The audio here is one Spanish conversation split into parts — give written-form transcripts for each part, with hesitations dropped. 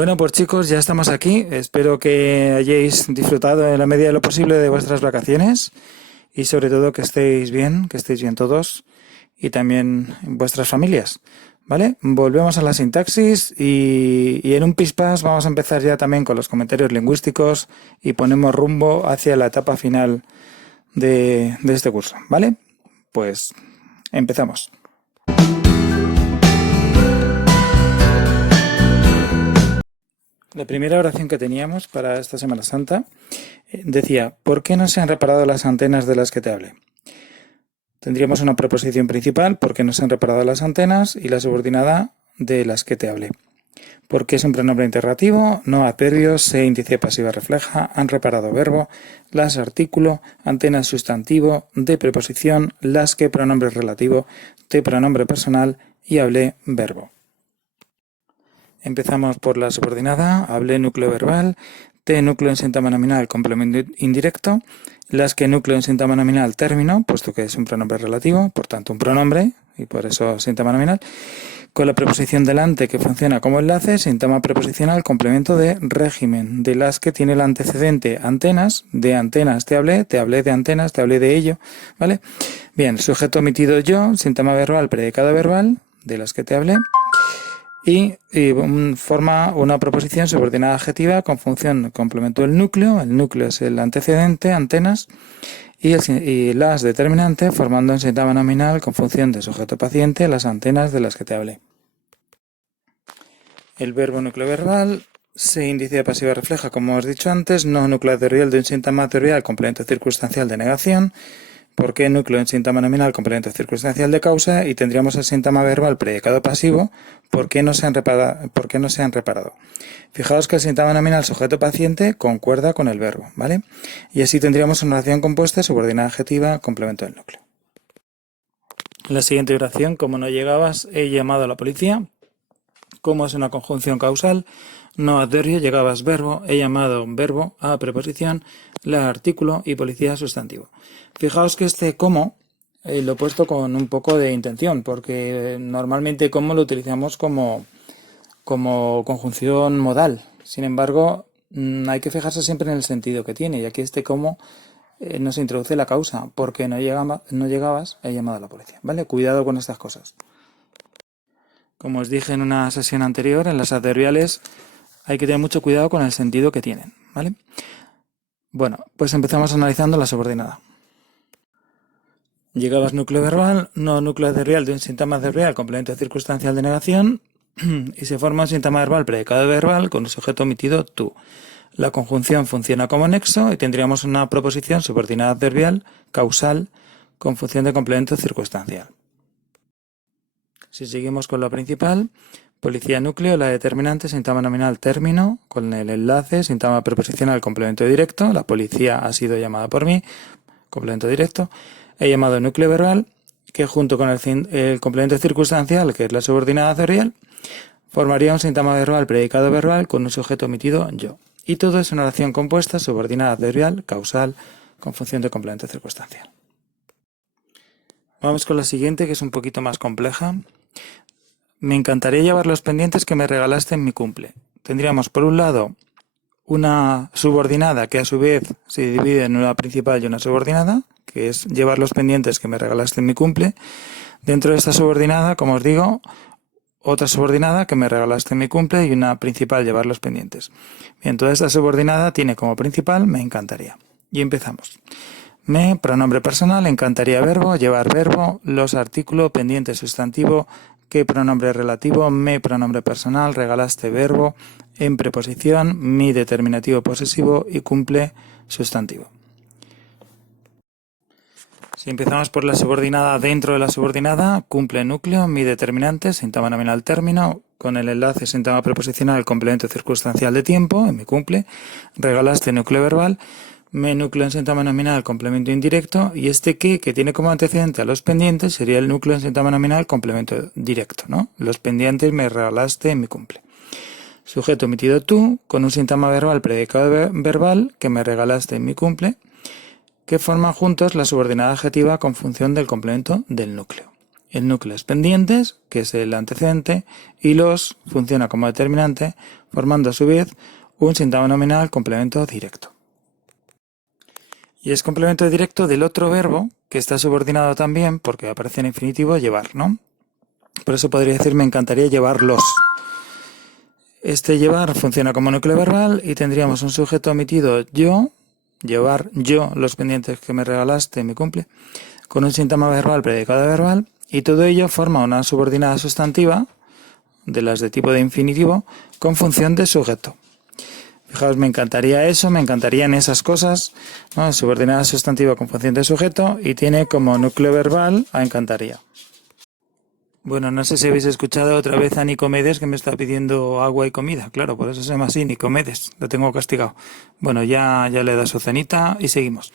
Bueno, pues chicos, ya estamos aquí. Espero que hayáis disfrutado en la medida de lo posible de vuestras vacaciones y sobre todo que estéis bien todos y también vuestras familias. ¿Vale? Volvemos a la sintaxis y en un pispás vamos a empezar ya también con los comentarios lingüísticos y ponemos rumbo hacia la etapa final de este curso. ¿Vale? Pues empezamos. La primera oración que teníamos para esta Semana Santa decía: ¿por qué no se han reparado las antenas de las que te hablé? Tendríamos una preposición principal, ¿por qué no se han reparado las antenas? Y la subordinada, de las que te hablé. ¿Por qué es un pronombre interrogativo? No adverbios, se índice pasiva refleja, han reparado verbo, las artículo, antenas sustantivo, de preposición, las que pronombre relativo, te pronombre personal y hablé verbo. Empezamos por la subordinada, hablé núcleo verbal, te núcleo en síntoma nominal complemento indirecto, las que núcleo en síntoma nominal término, puesto que es un pronombre relativo, por tanto un pronombre, y por eso síntoma nominal, con la preposición delante que funciona como enlace, síntoma preposicional complemento de régimen, de las que tiene el antecedente antenas, de antenas te hablé de antenas, te hablé de ello, ¿vale? Bien, sujeto omitido yo, síntoma verbal, predicado verbal, de las que te hablé. Y forma una proposición subordinada adjetiva con función complemento del núcleo. El núcleo es el antecedente, antenas, y las determinante formando un síntoma nominal con función de sujeto paciente, las antenas de las que te hablé. El verbo núcleo verbal se índice pasiva refleja, como hemos dicho antes, no núcleo adverbial de un síntoma adverbial complemento circunstancial de negación. ¿Por qué núcleo en síntoma nominal complemento circunstancial de causa? Y tendríamos el síntoma verbal predicado pasivo. ¿Por qué no se han reparado? Fijaos que el síntoma nominal sujeto paciente concuerda con el verbo, ¿vale? Y así tendríamos una oración compuesta subordinada adjetiva complemento del núcleo. La siguiente oración: como no llegabas, he llamado a la policía. Como es una conjunción causal, no adverbio, llegabas verbo, he llamado verbo, a preposición, la artículo y policía sustantivo. Fijaos que este como lo he puesto con un poco de intención, porque normalmente como lo utilizamos como conjunción modal. Sin embargo, hay que fijarse siempre en el sentido que tiene, y aquí este como nos introduce la causa, porque no llegabas, he llamado a la policía, ¿vale? Cuidado con estas cosas. Como os dije en una sesión anterior, en las adverbiales hay que tener mucho cuidado con el sentido que tienen, ¿vale? Bueno, pues empezamos analizando la subordinada. Llegabas núcleo verbal, no núcleo adverbial de un síntoma adverbial complemento circunstancial de negación, y se forma un síntoma verbal predicado verbal con un sujeto omitido tú. La conjunción funciona como nexo y tendríamos una proposición subordinada adverbial causal con función de complemento circunstancial. Si seguimos con lo principal, policía núcleo, la determinante, síntoma nominal término, con el enlace, síntoma preposicional complemento directo, la policía ha sido llamada por mí, complemento directo, he llamado núcleo verbal, que junto con el complemento circunstancial, que es la subordinada adverbial, formaría un síntoma verbal predicado verbal con un sujeto omitido yo. Y todo es una oración compuesta subordinada adverbial causal con función de complemento circunstancial. Vamos con la siguiente, que es un poquito más compleja. Me encantaría llevar los pendientes que me regalaste en mi cumple. Tendríamos por un lado una subordinada que a su vez se divide en una principal y una subordinada, que es llevar los pendientes que me regalaste en mi cumple. Dentro de esta subordinada, como os digo, otra subordinada que me regalaste en mi cumple y una principal, llevar los pendientes. Bien, toda esta subordinada tiene como principal me encantaría. Y empezamos. Me, pronombre personal, encantaría verbo, llevar verbo, los artículo, pendiente sustantivo, que pronombre relativo, me pronombre personal, regalaste verbo, en preposición, mi determinativo posesivo y cumple sustantivo. Si empezamos por la subordinada, dentro de la subordinada, cumple núcleo, mi determinante, síntoma nominal término, con el enlace síntoma preposicional, complemento circunstancial de tiempo, en mi cumple, regalaste núcleo verbal, me núcleo en síntoma nominal complemento indirecto, y este que tiene como antecedente a los pendientes sería el núcleo en síntoma nominal complemento directo, ¿no? Los pendientes me regalaste en mi cumple. Sujeto omitido tú, con un síntoma verbal predicado verbal que me regalaste en mi cumple, que forman juntos la subordinada adjetiva con función del complemento del núcleo. el núcleo es pendientes, que es el antecedente, y los funciona como determinante, formando a su vez un síntoma nominal complemento directo. Y es complemento directo del otro verbo que está subordinado también, porque aparece en infinitivo, llevar, ¿no? Por eso podría decir me encantaría llevarlos. Este llevar funciona como núcleo verbal y tendríamos un sujeto omitido yo, llevar yo los pendientes que me regalaste en mi cumple, con un síntoma verbal predicado verbal, y todo ello forma una subordinada sustantiva, de las de tipo de infinitivo, con función de sujeto. Fijaos, me encantaría eso, me encantarían esas cosas, ¿no? Subordinada sustantiva con función de sujeto y tiene como núcleo verbal a encantaría. Bueno, no sé si habéis escuchado otra vez a Nicomedes que me está pidiendo agua y comida. Claro, por eso se llama así, Nicomedes, lo tengo castigado. Bueno, ya le da su cenita y seguimos.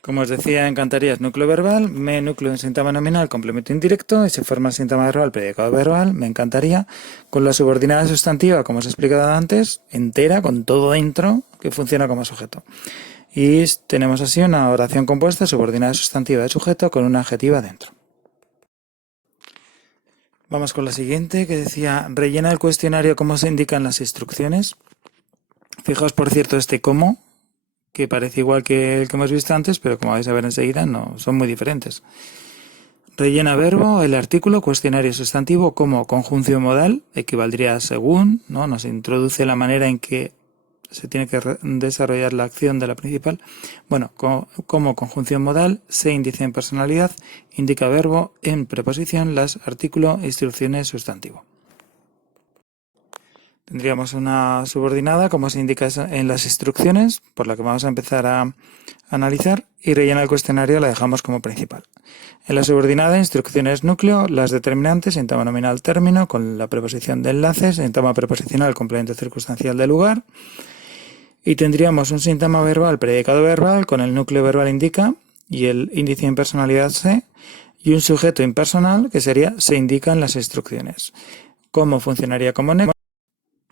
Como os decía, encantaría es núcleo verbal, me núcleo en síntoma nominal, complemento indirecto, y se forma el síntoma verbal, predicado verbal, me encantaría, con la subordinada sustantiva, como os he explicado antes, entera, con todo dentro, que funciona como sujeto. Y tenemos así una oración compuesta, subordinada sustantiva de sujeto, con una adjetiva dentro. Vamos con la siguiente, que decía, rellena el cuestionario como se indican las instrucciones. Fijaos, por cierto, este cómo, que parece igual que el que hemos visto antes, pero como vais a ver enseguida, no, son muy diferentes. Rellena verbo, el artículo, cuestionario sustantivo, como conjunción modal, equivaldría a según, ¿no? Nos introduce la manera en que se tiene que desarrollar la acción de la principal. Bueno, como conjunción modal, se índice en personalidad, indica verbo en preposición, las artículo, instrucciones, sustantivo. Tendríamos una subordinada, como se indica en las instrucciones, por la que vamos a empezar a analizar, y rellena el cuestionario la dejamos como principal. En la subordinada, instrucciones núcleo, las determinantes, síntoma nominal término, con la preposición de enlace, síntoma preposicional, complemento circunstancial de lugar, y tendríamos un síntoma verbal, predicado verbal, con el núcleo verbal indica, y el índice en personalidad se, y un sujeto impersonal, que sería se indica en las instrucciones. ¿Cómo funcionaría como nexo?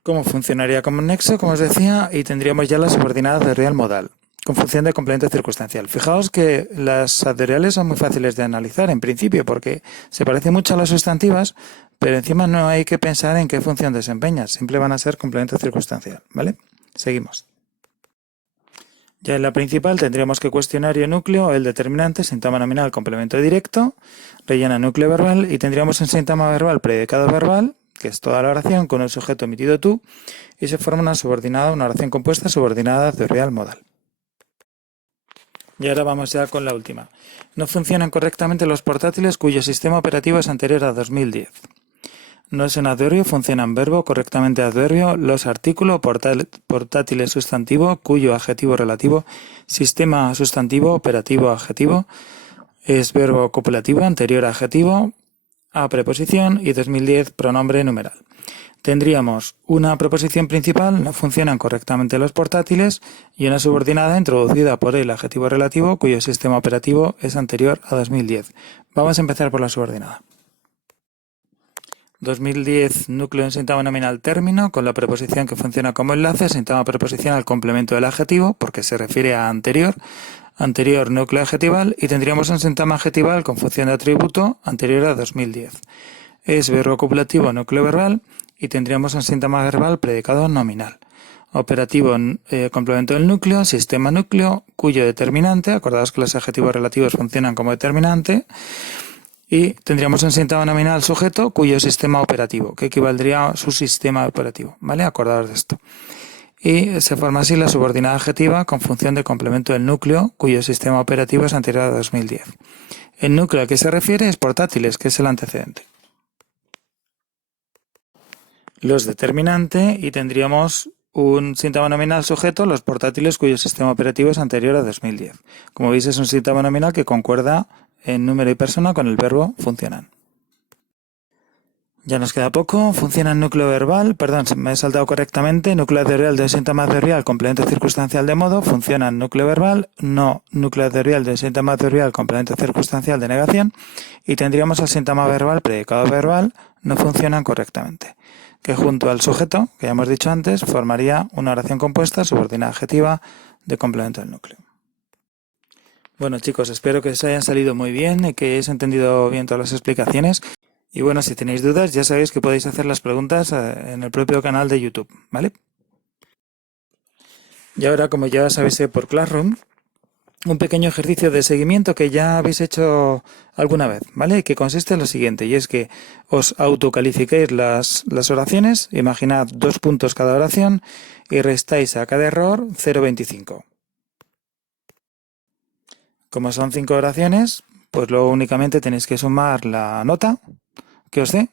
Como os decía, y tendríamos ya la subordinada adverbial modal, con función de complemento circunstancial. Fijaos que las adverbiales son muy fáciles de analizar en principio, porque se parecen mucho a las sustantivas, pero encima no hay que pensar en qué función desempeñan, siempre van a ser complemento circunstancial, ¿vale? Seguimos. Ya en la principal tendríamos que cuestionario núcleo, el determinante, síntoma nominal, complemento directo, rellena núcleo verbal, y tendríamos un síntoma verbal, predicado verbal, que es toda la oración con el sujeto emitido tú, y se forma una subordinada, una oración compuesta subordinada adverbial modal. Y ahora vamos ya con la última. No funcionan correctamente los portátiles cuyo sistema operativo es anterior a 2010. No es un adverbio, funcionan verbo, correctamente adverbio, los artículos, portátiles sustantivo, cuyo adjetivo relativo, sistema sustantivo, operativo adjetivo, es verbo copulativo, anterior adjetivo, a preposición y 2010 pronombre numeral. Tendríamos una preposición principal, no funcionan correctamente los portátiles, y una subordinada introducida por el adjetivo relativo cuyo sistema operativo es anterior a 2010. Vamos a empezar por la subordinada. 2010, núcleo en síntoma nominal término, con la preposición que funciona como enlace, síntoma preposicional al complemento del adjetivo, porque se refiere a anterior, anterior núcleo adjetival, y tendríamos un síntoma adjetival con función de atributo anterior a 2010. Es verbo copulativo núcleo verbal, y tendríamos un síntoma verbal predicado nominal. Operativo, complemento del núcleo, sistema núcleo, cuyo determinante, acordaos que los adjetivos relativos funcionan como determinante, y tendríamos un síntoma nominal sujeto cuyo sistema operativo, que equivaldría a su sistema operativo, ¿vale? Acordaos de esto. Y se forma así la subordinada adjetiva con función de complemento del núcleo, cuyo sistema operativo es anterior a 2010. El núcleo al que se refiere es portátiles, que es el antecedente. Los determinante, y tendríamos un síntoma nominal sujeto, los portátiles cuyo sistema operativo es anterior a 2010. Como veis, es un síntoma nominal que concuerda en número y persona con el verbo funcionan. Ya nos queda poco. Funciona el núcleo verbal, perdón, me he saltado correctamente, núcleo adverbial de un síntoma adverbial, complemento circunstancial de modo, funciona el núcleo verbal, no núcleo adverbial de un síntoma adverbial, complemento circunstancial de negación, y tendríamos el síntoma verbal, predicado verbal, no funcionan correctamente, que junto al sujeto, que ya hemos dicho antes, formaría una oración compuesta subordinada adjetiva de complemento del núcleo. Bueno, chicos, espero que os hayan salido muy bien y que hayáis entendido bien todas las explicaciones. Y bueno, si tenéis dudas, ya sabéis que podéis hacer las preguntas en el propio canal de YouTube, ¿vale? Y ahora, como ya sabéis por Classroom, un pequeño ejercicio de seguimiento que ya habéis hecho alguna vez, ¿vale? Que consiste en lo siguiente, y es que os autocalifiquéis las oraciones, imaginad 2 puntos cada oración, y restáis a cada error 0,25. Como son 5 oraciones, pues luego únicamente tenéis que sumar la nota que os dé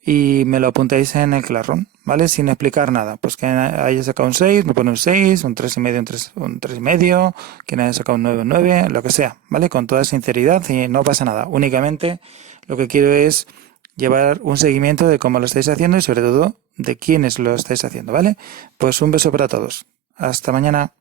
y me lo apuntáis en el Classroom, ¿vale? Sin explicar nada. Pues que haya sacado un 6, me pone un 6, un 3,5, un 3,5, quien haya sacado un 9, un 9, lo que sea, ¿vale? Con toda sinceridad y no pasa nada. Únicamente lo que quiero es llevar un seguimiento de cómo lo estáis haciendo y sobre todo de quiénes lo estáis haciendo, ¿vale? Pues un beso para todos. Hasta mañana.